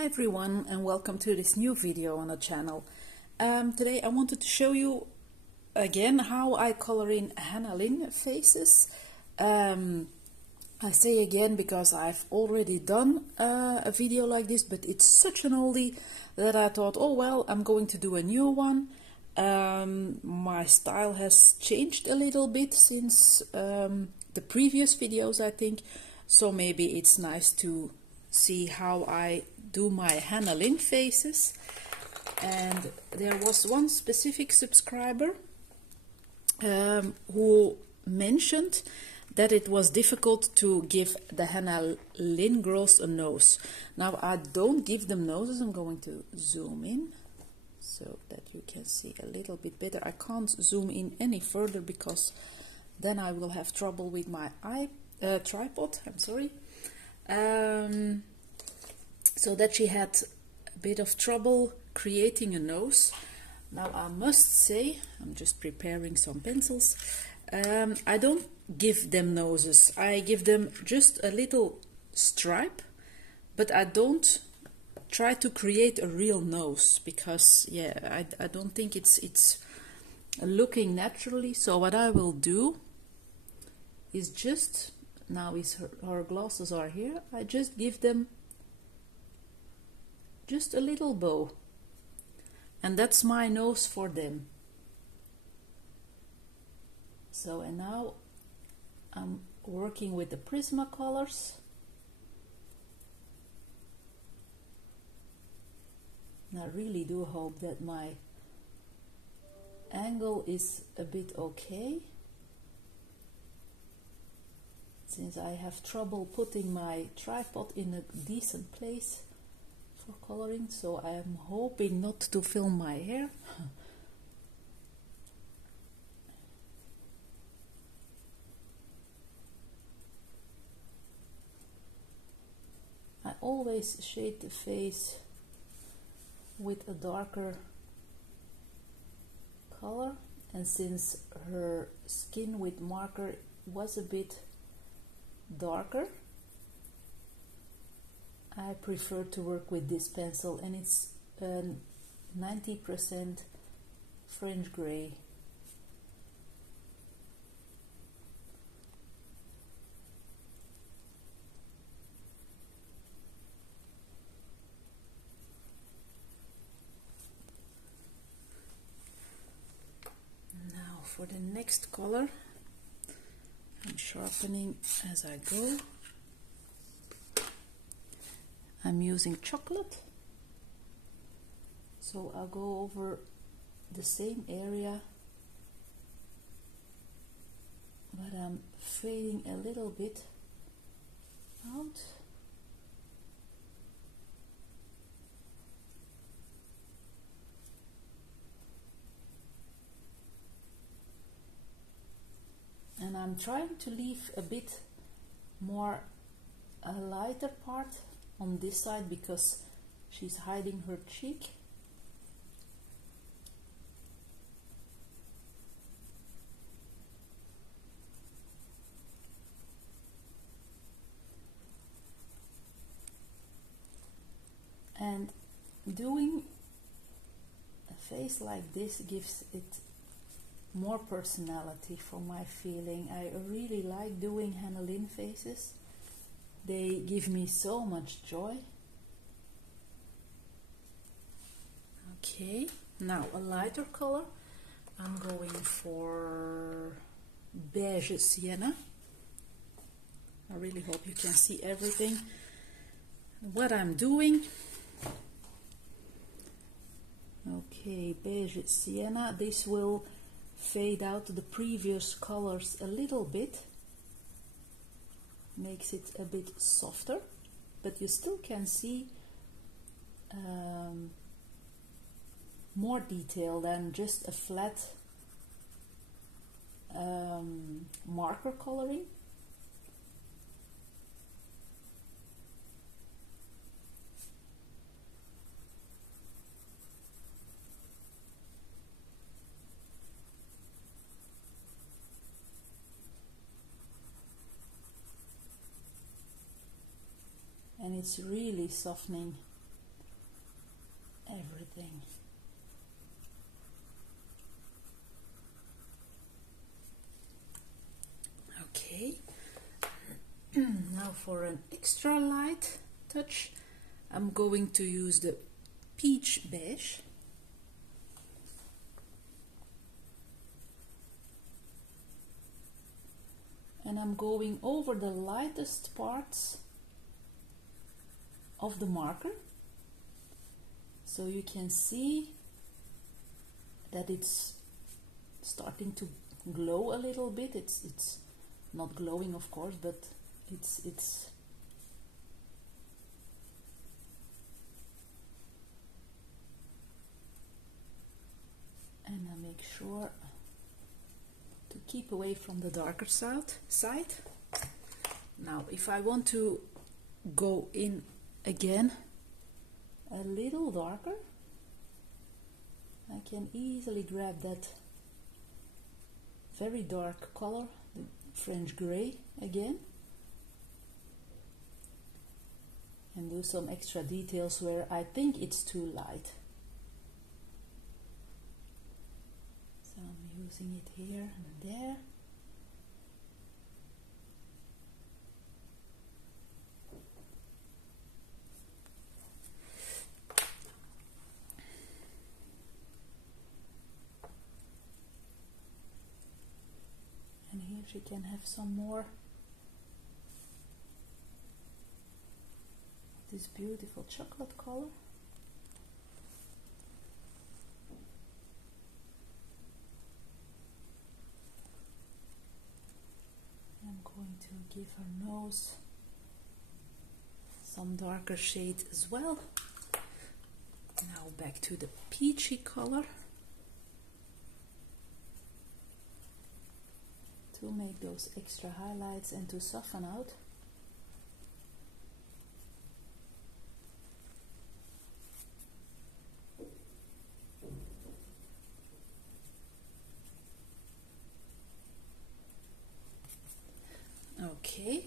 Hi everyone, and welcome to this new video on the channel. Today I wanted to show you again how I color in Hannah Lynn faces. I say again because I've already done a video like this, but it's such an oldie that I thought, oh well, I'm going to do a new one. My style has changed a little bit since the previous videos, I think, so maybe it's nice to see how I do my Hannah Lynn faces. And there was one specific subscriber who mentioned that it was difficult to give the Hannah Lynn girls a nose. Now I don't give them noses. I'm going to zoom in so that you can see a little bit better. I can't zoom in any further because then I will have trouble with my tripod. I'm sorry. So that she had a bit of trouble creating a nose. Now I must say, I'm just preparing some pencils, I don't give them noses. I give them just a little stripe, but I don't try to create a real nose because yeah, I don't think it's looking naturally. So what I will do is just, now her glasses are here, I just give them just a little bow, and that's my nose for them. So, and now I'm working with the Prismacolors. And I really do hope that my angle is a bit okay, since I have trouble putting my tripod in a decent place for coloring, so I am hoping not to film my hair. I always shade the face with a darker color, and since her skin with marker was a bit darker, I prefer to work with this pencil, and it's 90% French gray. Now for the next color, I'm sharpening as I go. I'm using chocolate, so I'll go over the same area, but I'm fading a little bit out. And I'm trying to leave a bit more a lighter part on this side because she's hiding her cheek. And doing a face like this gives it more personality for my feeling. I really like doing Hannah Lynn faces. They give me so much joy. Okay, now a lighter color. I'm going for beige sienna. I really hope you can see everything. What I'm doing. Okay, beige sienna. This will fade out the previous colors a little bit. Makes it a bit softer, but you still can see more detail than just a flat marker coloring. And it's really softening everything. Okay. Now for an extra light touch, I'm going to use the peach beige. And I'm going over the lightest parts of the marker, so you can see that it's starting to glow a little bit. It's not glowing, of course, but it's and I make sure to keep away from the darker side. Now, if I want to go in again a little darker, I can easily grab that very dark color, the French gray again, and do some extra details where I think it's too light. So I'm using it here and there. And here she can have some more of this beautiful chocolate color. I'm going to give her nose some darker shade as well. Now back to the peachy color to make those extra highlights and to soften out. Okay,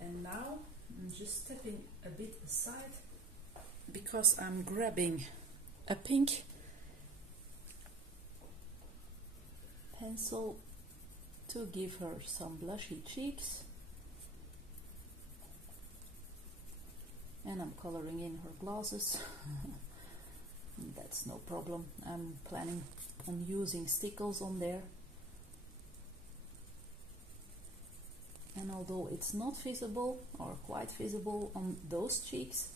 and now I'm just stepping a bit aside because I'm grabbing a pink pencil to give her some blushy cheeks, and I'm coloring in her glosses. That's no problem. I'm planning on using stickles on there. And although it's not visible or quite visible on those cheeks,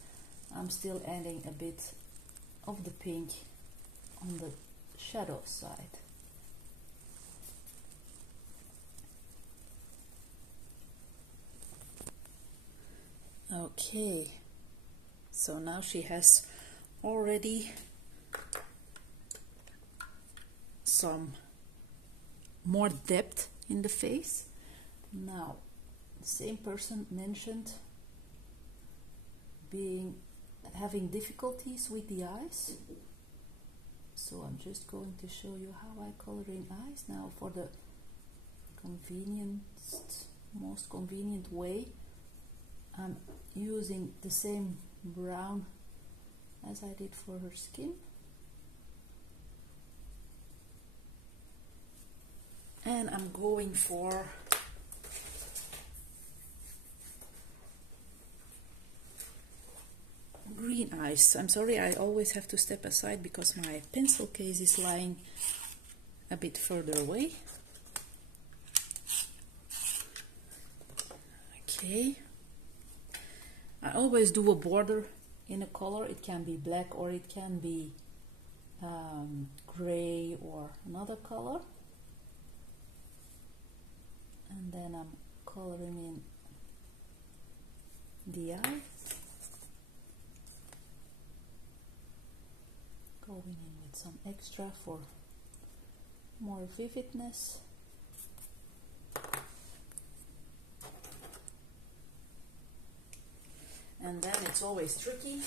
I'm still adding a bit of the pink on the shadow side. Okay, so now she has already some more depth in the face. Now, the same person mentioned having difficulties with the eyes, so I'm just going to show you how I color in eyes. Now, for the most convenient way, I'm using the same brown as I did for her skin, and I'm going for green eyes. I'm sorry, I always have to step aside because my pencil case is lying a bit further away. Okay, I always do a border in a color. It can be black or it can be gray or another color, and then I'm coloring in the eye, going in with some extra for more vividness. And then it's always tricky.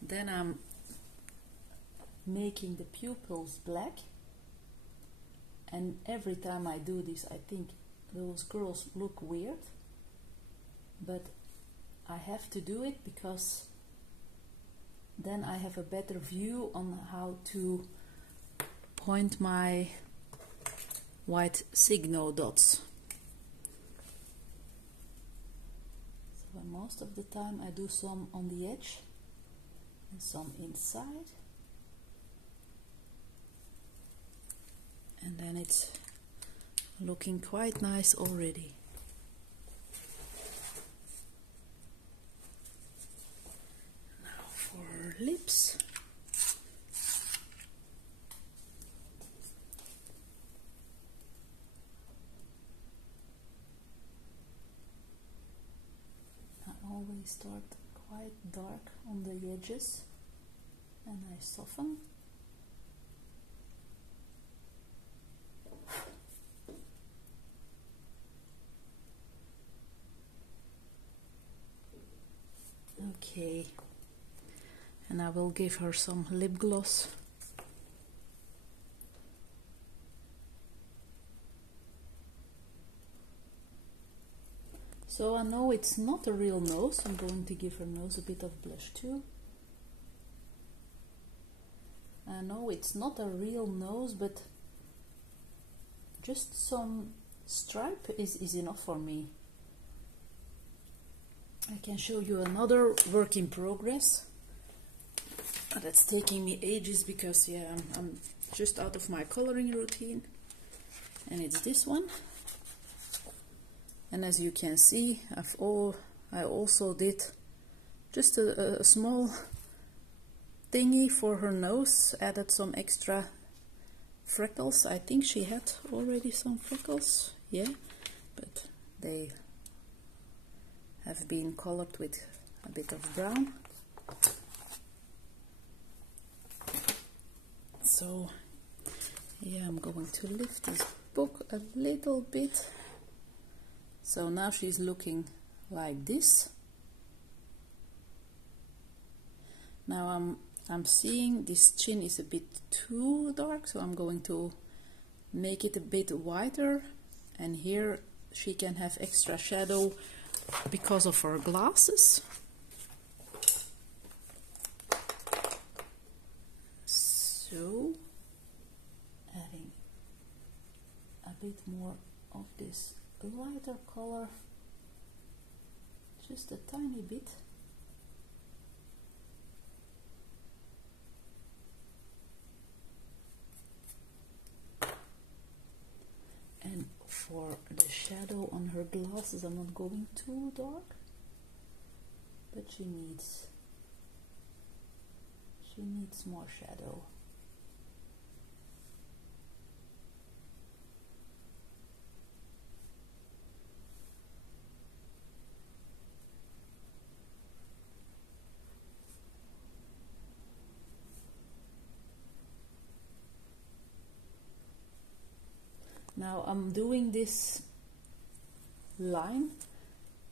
Then I'm making the pupils black, and every time I do this I think those girls look weird, but I have to do it because then I have a better view on how to point my white signo dots. So most of the time I do some on the edge and some inside, and then it's looking quite nice already. Now for lips. I always start quite dark on the edges and I soften. Okay, and I will give her some lip gloss. So I know it's not a real nose. I'm going to give her nose a bit of blush too. I know it's not a real nose, but just some stripe is enough for me. I can show you another work in progress. That's taking me ages because yeah, I'm just out of my coloring routine, and it's this one. And as you can see, I also did just a small thingy for her nose, added some extra freckles. I think she had already some freckles, yeah, but they have been colored with a bit of brown. So yeah, I'm going to lift this book a little bit. So now she's looking like this. Now I'm seeing this chin is a bit too dark, so I'm going to make it a bit whiter, and here she can have extra shadow because of her glasses. So adding a bit more of this lighter color, just a tiny bit. And for the shadow on her glasses, I'm not going too dark, but she needs more shadow. Now I'm doing this line.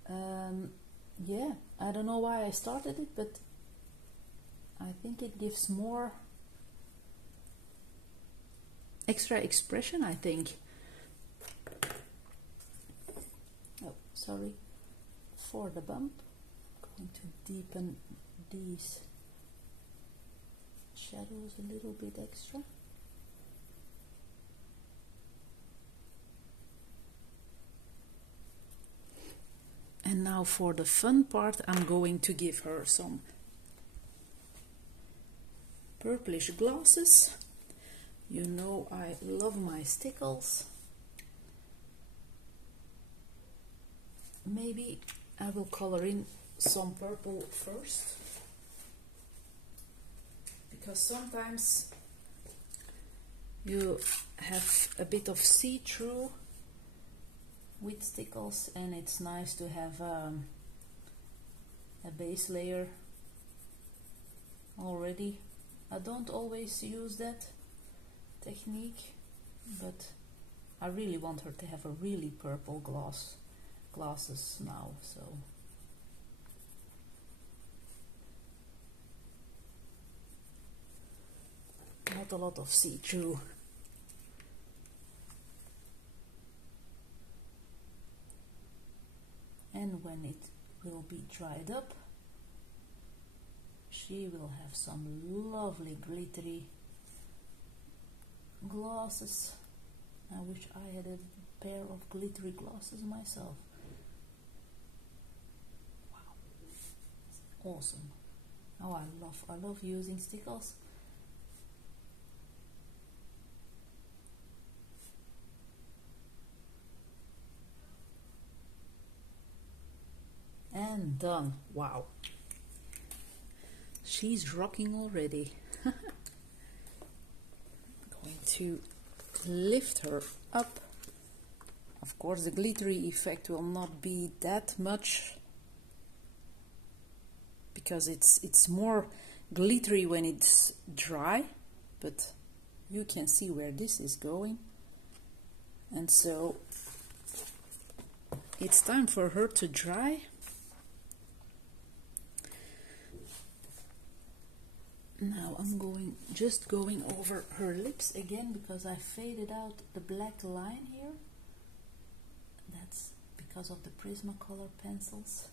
Yeah, I don't know why I started it, but I think it gives more extra expression, I think. Oh, sorry for the bump. I'm going to deepen these shadows a little bit extra. And now for the fun part, I'm going to give her some purplish glasses. You know I love my stickles. Maybe I will color in some purple first, because sometimes you have a bit of see-through with stickles, and it's nice to have a base layer already. I don't always use that technique, but I really want her to have a really purple glasses now, so not a lot of see-through. And when it will be dried up, she will have some lovely glittery glasses. I wish I had a pair of glittery glasses myself. Wow, it's awesome. Oh, I love using stickles. And done. Wow, she's rocking already. Going to lift her up. Of course, the glittery effect will not be that much because it's more glittery when it's dry, but you can see where this is going. And so it's time for her to dry. Now I'm just going over her lips again because I faded out the black line here. That's because of the Prismacolor pencils.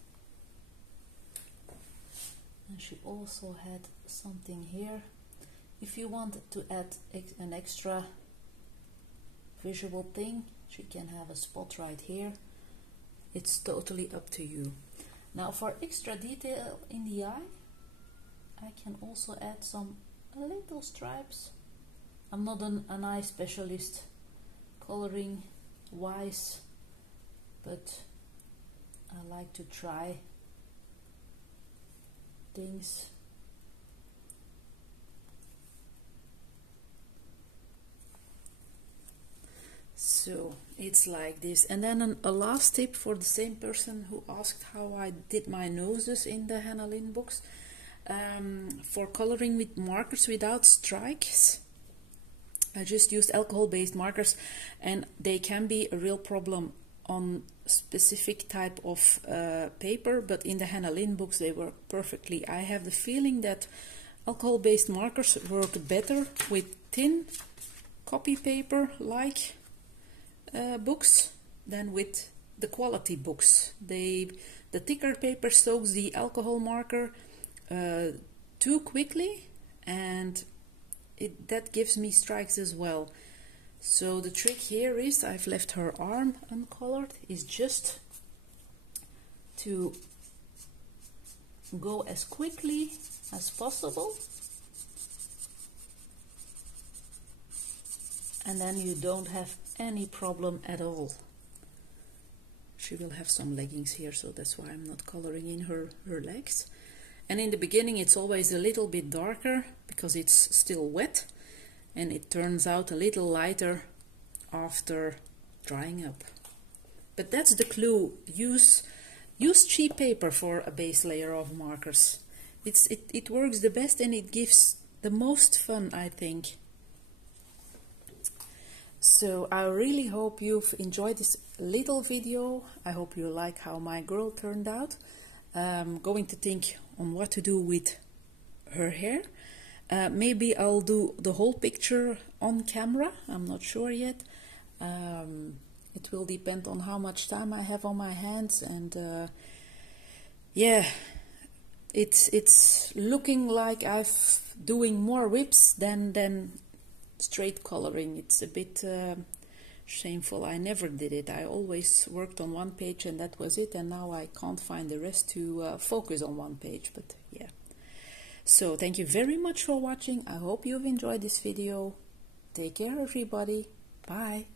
And she also had something here. If you want to add an extra visual thing, she can have a spot right here. It's totally up to you. Now for extra detail in the eye, I can also add some little stripes. I'm not an eye specialist coloring wise, but I like to try things. So it's like this. And then a last tip for the same person who asked how I did my noses in the Hannah Lynn books. For coloring with markers without strikes, I just used alcohol-based markers, and they can be a real problem on specific type of paper, but in the Hannah Lynn books they work perfectly. I have the feeling that alcohol-based markers work better with thin copy paper like books than with the quality books. The thicker paper soaks the alcohol marker too quickly, and that gives me strikes as well. So the trick here is, I've left her arm uncolored, is just to go as quickly as possible, and then you don't have any problem at all. She will have some leggings here, so that's why I'm not coloring in her legs. And in the beginning it's always a little bit darker because it's still wet, and it turns out a little lighter after drying up. But that's the clue. Use cheap paper for a base layer of markers. It works the best, and it gives the most fun, I think. So I really hope you've enjoyed this little video. I hope you like how my girl turned out. I'm going to think on what to do with her hair. Maybe I'll do the whole picture on camera. I'm not sure yet. It will depend on how much time I have on my hands, and yeah, it's looking like I'm doing more whips than straight coloring. It's a bit shameful. I never did it. I always worked on one page and that was it, and now I can't find the rest to focus on one page. But yeah, so thank you very much for watching. I hope you've enjoyed this video. Take care, everybody. Bye.